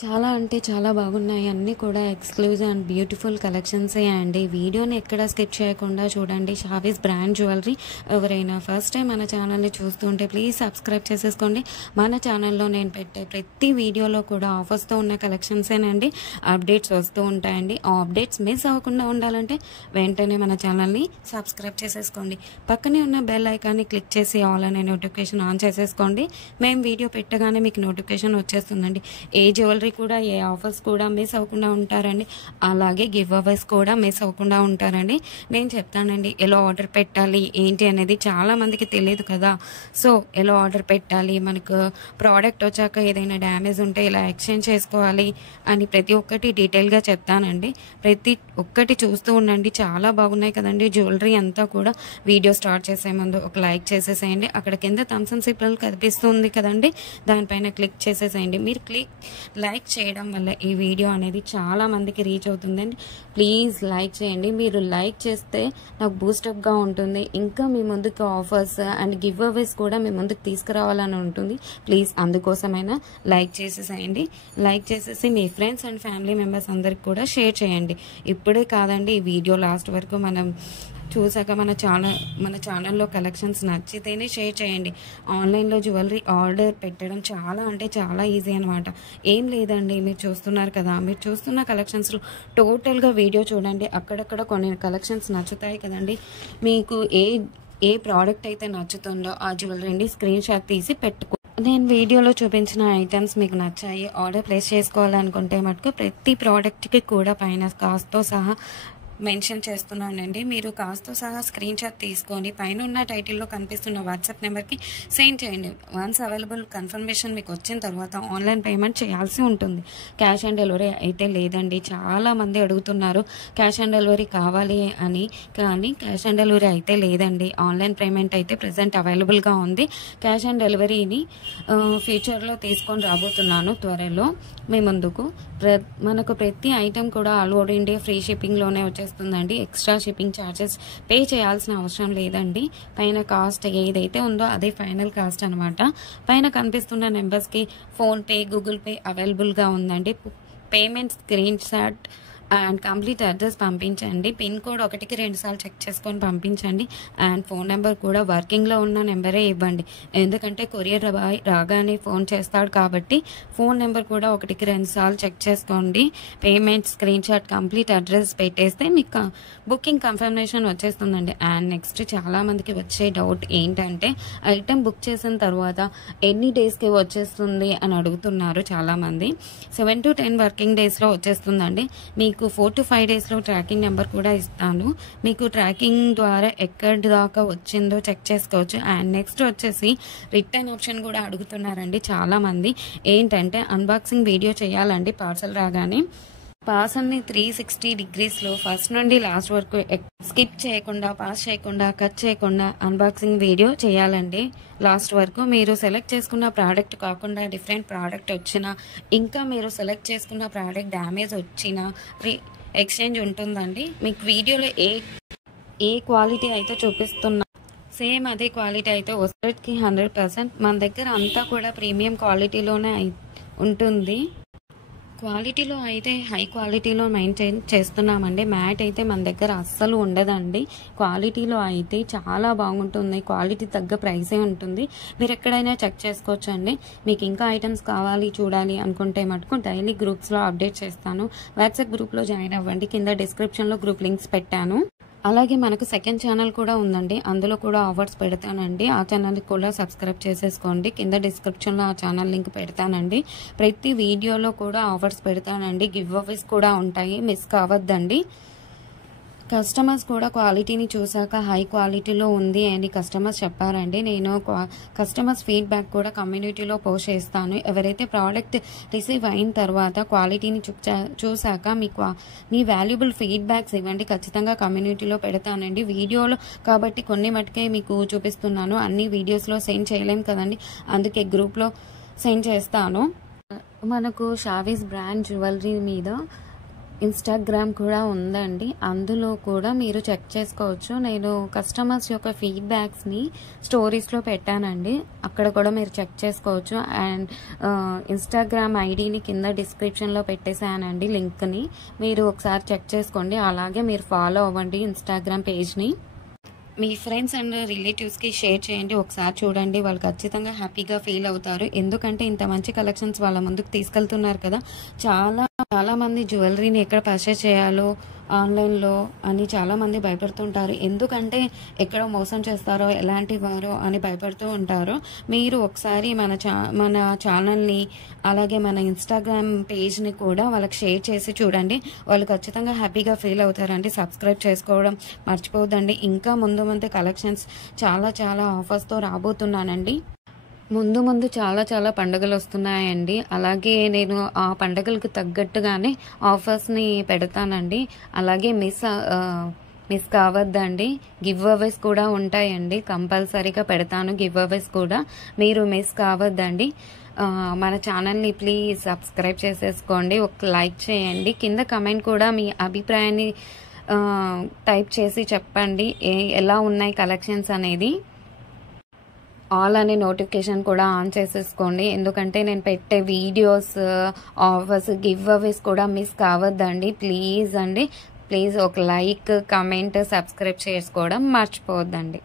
చాలా అంటే చాలా బాగున్నాయి. అన్నీ కూడా ఎక్స్క్లూజివ్ అండ్ బ్యూటిఫుల్ కలెక్షన్సే అండి. వీడియోని ఎక్కడ స్కిప్ చేయకుండా చూడండి. Shavis brand jewellery. ఎవరైనా ఫస్ట్ టైం మన ఛానల్ని చూస్తుంటే ప్లీజ్ సబ్స్క్రైబ్ చేసేసుకోండి. మన ఛానల్లో నేను పెట్టే ప్రతి వీడియోలో కూడా ఆఫర్స్తో ఉన్న కలెక్షన్సేనండి అప్డేట్స్ వస్తూ ఉంటాయండి. ఆ అప్డేట్స్ మిస్ అవ్వకుండా ఉండాలంటే వెంటనే మన ఛానల్ని సబ్స్క్రైబ్ చేసేసుకోండి. పక్కనే ఉన్న బెల్ ఐకాన్ని క్లిక్ చేసి ఆల్ అనే నోటిఫికేషన్ ఆన్ చేసేసుకోండి. మేము వీడియో పెట్టగానే మీకు నోటిఫికేషన్ వచ్చేస్తుందండి. ఏ జ్యువెలరీ కూడా ఏ ఆఫర్స్ కూడా మిస్ అవ్వకుండా ఉంటారండి. అలాగే గివ్ అవేస్ కూడా మిస్ అవ్వకుండా ఉంటారండి. నేను చెప్తానండి ఎలా ఆర్డర్ పెట్టాలి ఏంటి అనేది. చాలా మందికి తెలియదు కదా. సో ఎలా ఆర్డర్ పెట్టాలి, మనకు ప్రోడక్ట్ వచ్చాక ఏదైనా డ్యామేజ్ ఉంటే ఇలా ఎక్స్చేంజ్ చేసుకోవాలి అని ప్రతి ఒక్కటి డీటెయిల్గా చెప్తానండి. ప్రతి ఒక్కటి చూస్తూ ఉండండి. చాలా బాగున్నాయి కదండి జ్యువెలరీ అంతా కూడా. వీడియో స్టార్ట్ చేసే ముందు ఒక లైక్ చేసేసేయండి. అక్కడ కింద థమ్స్ అప్ సింబల్ కనిపిస్తుంది కదండి, దానిపైన క్లిక్ చేసేసేయండి. మీరు లైక్ చేయడం వల్ల ఈ వీడియో అనేది చాలా మందికి రీచ్ అవుతుందండి. ప్లీజ్ లైక్ చేయండి. మీరు లైక్ చేస్తే నాకు బూస్టప్గా ఉంటుంది. ఇంకా మీ ముందుకు ఆఫర్స్ అండ్ గివ్ అవేస్ కూడా మీ ముందుకు తీసుకురావాలని ఉంటుంది. ప్లీజ్ అందుకోసమైనా లైక్ చేసేసేయండి. లైక్ చేసేసి మీ ఫ్రెండ్స్ అండ్ ఫ్యామిలీ మెంబర్స్ అందరికి కూడా షేర్ చేయండి. ఇప్పుడే కాదండి, ఈ వీడియో లాస్ట్ వరకు మనం చూసాక మన ఛానల్లో కలెక్షన్స్ నచ్చితేనే షేర్ చేయండి. ఆన్లైన్లో జ్యువెలరీ ఆర్డర్ పెట్టడం చాలా అంటే చాలా ఈజీ అనమాట. ఏం లేదండి, మీరు చూస్తున్నారు కదా, మీరు చూస్తున్న కలెక్షన్స్లో టోటల్గా వీడియో చూడండి. అక్కడక్కడ కొన్ని కలెక్షన్స్ నచ్చుతాయి కదండి. మీకు ఏ ప్రోడక్ట్ అయితే నచ్చుతుందో ఆ జ్యువెలరీని స్క్రీన్ షాట్ తీసి పెట్టుకో. నేను వీడియోలో చూపించిన ఐటమ్స్ మీకు నచ్చాయి, ఆర్డర్ ప్లేస్ చేసుకోవాలనుకుంటే మటుకు ప్రతి ప్రోడక్ట్కి కూడా పైన కాస్ట్తో సహా మెన్షన్ చేస్తున్నానండి. మీరు కాస్ట్తో సహా స్క్రీన్ షాట్ తీసుకొని పైన ఉన్న టైటిల్లో కనిపిస్తున్న వాట్సాప్ నెంబర్కి సెండ్ చేయండి. వన్స్ అవైలబుల్ కన్ఫర్మేషన్ మీకు వచ్చిన తర్వాత ఆన్లైన్ పేమెంట్ చేయాల్సి ఉంటుంది. క్యాష్ ఆన్ డెలివరీ అయితే లేదండి. చాలామంది అడుగుతున్నారు క్యాష్ ఆన్ డెలివరీ కావాలి అని, కానీ క్యాష్ ఆన్ డెలివరీ అయితే లేదండి. ఆన్లైన్ పేమెంట్ అయితే ప్రజెంట్ అవైలబుల్గా ఉంది. క్యాష్ ఆన్ డెలివరీని ఫ్యూచర్లో తీసుకొని రాబోతున్నాను త్వరలో మీ ముందుకు. మనకు ప్రతి ఐటెం కూడా ఆల్ ఓవర్ ఇండియా ఫ్రీ షిప్పింగ్లోనే వచ్చేస్తుందండి. ఎక్స్ట్రా షిప్పింగ్ ఛార్జెస్ పే చేయాల్సిన అవసరం లేదండి. పైన కాస్ట్ ఏదైతే ఉందో అదే ఫైనల్ కాస్ట్ అనమాట. పైన కనిపిస్తున్న నెంబర్స్కి ఫోన్పే, గూగుల్ పే అవైలబుల్గా ఉందండి. Payment screen shot and complete address పంపించండి. పిన్ కోడ్ 1కి 2 సార్లు చెక్ చేసుకొని పంపించండి. అండ్ ఫోన్ నెంబర్ కూడా వర్కింగ్లో ఉన్న నెంబరే ఇవ్వండి. ఎందుకంటే కొరియర్ రాగానే ఫోన్ చేస్తాడు కాబట్టి ఫోన్ నెంబర్ కూడా 1కి 2 సార్లు చెక్ చేసుకోండి. Payment screen shot complete address పెట్టేస్తే మీకు బుకింగ్ కన్ఫర్మేషన్ వచ్చేస్తుందండి. అండ్ నెక్స్ట్ చాలామందికి వచ్చే డౌట్ ఏంటంటే ఐటెం బుక్ చేసిన తర్వాత ఎన్ని డేస్కి వచ్చేస్తుంది అని అడుగుతున్నారు చాలామంది. 7 to 10 వర్కింగ్ డేస్లో వచ్చేస్తుందండి. మీకు 4 to 5 డేస్లో ట్రాకింగ్ నెంబర్ కూడా ఇస్తాను. మీకు ట్రాకింగ్ ద్వారా ఎక్కడి దాకా వచ్చిందో చెక్ చేసుకోవచ్చు. అండ్ నెక్స్ట్ వచ్చేసి రిటర్న్ ఆప్షన్ కూడా అడుగుతున్నారండి చాలామంది. ఏంటంటే అన్బాక్సింగ్ వీడియో చేయాలండి పార్సల్ రాగానే. పార్సల్ని 360 degreesలో ఫస్ట్ నుండి లాస్ట్ వరకు స్కిప్ చేయకుండా, పాస్ చేయకుండా, కట్ చేయకుండా అన్బాక్సింగ్ వీడియో చేయాలండి లాస్ట్ వరకు. మీరు సెలెక్ట్ చేసుకున్న ప్రోడక్ట్ కాకుండా డిఫరెంట్ ప్రోడక్ట్ వచ్చినా, ఇంకా మీరు సెలెక్ట్ చేసుకున్న ప్రోడక్ట్ డ్యామేజ్ వచ్చినా ఎక్స్చేంజ్ ఉంటుందండి. మీకు వీడియోలో ఏ క్వాలిటీ అయితే చూపిస్తున్నా సేమ్ అదే క్వాలిటీ అయితే 100కి 100%. మన దగ్గర అంతా కూడా ప్రీమియం క్వాలిటీలోనే ఉంటుంది. క్వాలిటీలో అయితే హై క్వాలిటీలో మెయింటైన్ చేస్తున్నామండి. మ్యాట్ అయితే మన దగ్గర అస్సలు ఉండదండి. క్వాలిటీలో అయితే చాలా బాగుంటుంది. క్వాలిటీ తగ్గ ప్రైసే ఉంటుంది. మీరు ఎక్కడైనా చెక్ చేసుకోవచ్చు అండి. మీకు ఇంకా ఐటమ్స్ కావాలి చూడాలి అనుకుంటే మటుకు డైలీ గ్రూప్స్లో అప్డేట్ చేస్తాను. వాట్సాప్ గ్రూప్లో జాయిన్ అవ్వండి. కింద డిస్క్రిప్షన్లో గ్రూప్ లింక్స్ పెట్టాను. అలాగే మనకు సెకండ్ ఛానల్ కూడా ఉందండి. అందులో కూడా ఆఫర్స్ పెడతానండి. ఆ ఛానల్కి కూడా సబ్స్క్రైబ్ చేసేసుకోండి. కింద డిస్క్రిప్షన్లో ఆ ఛానల్ లింక్ పెడతానండి. ప్రతి వీడియోలో కూడా ఆఫర్స్ పెడతానండి. గివ్ అవేస్ కూడా ఉంటాయి, మిస్ కావద్దండి. కస్టమర్స్ కూడా క్వాలిటీని చూసాక హై క్వాలిటీలో ఉంది అని కస్టమర్స్ చెప్పారండి. నేను కస్టమర్స్ ఫీడ్బ్యాక్ కూడా కమ్యూనిటీలో పోస్ట్ చేస్తాను. ఎవరైతే ప్రోడక్ట్ రిసీవ్ అయిన తర్వాత క్వాలిటీని చూసాక మీ వాల్యుబుల్ ఫీడ్బ్యాక్స్ ఇవ్వండి. ఖచ్చితంగా కమ్యూనిటీలో పెడతానండి. వీడియోలో కాబట్టి కొన్ని మటుకే మీకు చూపిస్తున్నాను. అన్ని వీడియోస్లో సెండ్ చేయలేం కదండి, అందుకే గ్రూప్లో సెండ్ చేస్తాను. మనకు షావీస్ బ్రాండ్ జ్యువెలరీ మీద ఇన్స్టాగ్రామ్ కూడా ఉందండి. అందులో కూడా మీరు చెక్ చేసుకోవచ్చు. నేను కస్టమర్స్ యొక్క ఫీడ్బ్యాక్స్ని స్టోరీస్లో పెట్టానండి. అక్కడ కూడా మీరు చెక్ చేసుకోవచ్చు. అండ్ ఇన్స్టాగ్రామ్ ఐడిని కింద డిస్క్రిప్షన్లో పెట్టేశానండి లింక్ని. మీరు ఒకసారి చెక్ చేసుకోండి. అలాగే మీరు ఫాలో అవ్వండి ఇన్స్టాగ్రామ్ పేజ్ని. మీ ఫ్రెండ్స్ అండ్ రిలేటివ్స్కి షేర్ చేయండి. ఒకసారి చూడండి, వాళ్ళు ఖచ్చితంగా హ్యాపీగా ఫీల్ అవుతారు. ఎందుకంటే ఇంత మంచి కలెక్షన్స్ వాళ్ళ ముందుకు తీసుకెళ్తున్నారు కదా. చాలా మంది జ్యువెలరీని ఎక్కడ పర్చేస్ చేయాలో ఆన్లైన్లో అని చాలామంది భయపడుతుంటారు. ఎందుకంటే ఎక్కడ మోసం చేస్తారో, ఎలాంటి వారో అని భయపడుతూ ఉంటారు. మీరు ఒకసారి మన ఛానల్ని అలాగే మన ఇన్స్టాగ్రామ్ పేజ్ని కూడా వాళ్ళకి షేర్ చేసి చూడండి. వాళ్ళు ఖచ్చితంగా హ్యాపీగా ఫీల్ అవుతారండి. సబ్స్క్రైబ్ చేసుకోవడం మర్చిపోవద్దండి. ఇంకా ముందు కలెక్షన్స్ చాలా ఆఫర్స్తో రాబోతున్నానండి. ముందు చాలా పండుగలు వస్తున్నాయండి. అలాగే నేను ఆ పండుగలకు తగ్గట్టుగానే ఆఫర్స్ని పెడతానండి. అలాగే మిస్ కావద్దండి. గివ్ అవేస్ కూడా ఉంటాయండి. కంపల్సరీగా పెడతాను గివ్ అవేస్ కూడా. మీరు మిస్ కావద్దండి. మన ఛానల్ని ప్లీజ్ సబ్స్క్రైబ్ చేసేసుకోండి. ఒక లైక్ చేయండి. కింద కమెంట్ కూడా మీ అభిప్రాయాన్ని టైప్ చేసి చెప్పండి ఎలా ఉన్నాయి కలెక్షన్స్ అనేది. ఆల్ అనే నోటిఫికేషన్ కూడా ఆన్ చేసేసుకోండి. ఎందుకంటే నేను పెట్టే వీడియోస్, ఆఫర్స్, గివ్ అవేస్ కూడా మిస్ కావద్దండి. ప్లీజ్ ఒక లైక్, కమెంట్, సబ్స్క్రైబ్ చేసుకోవడం మర్చిపోవద్దండి.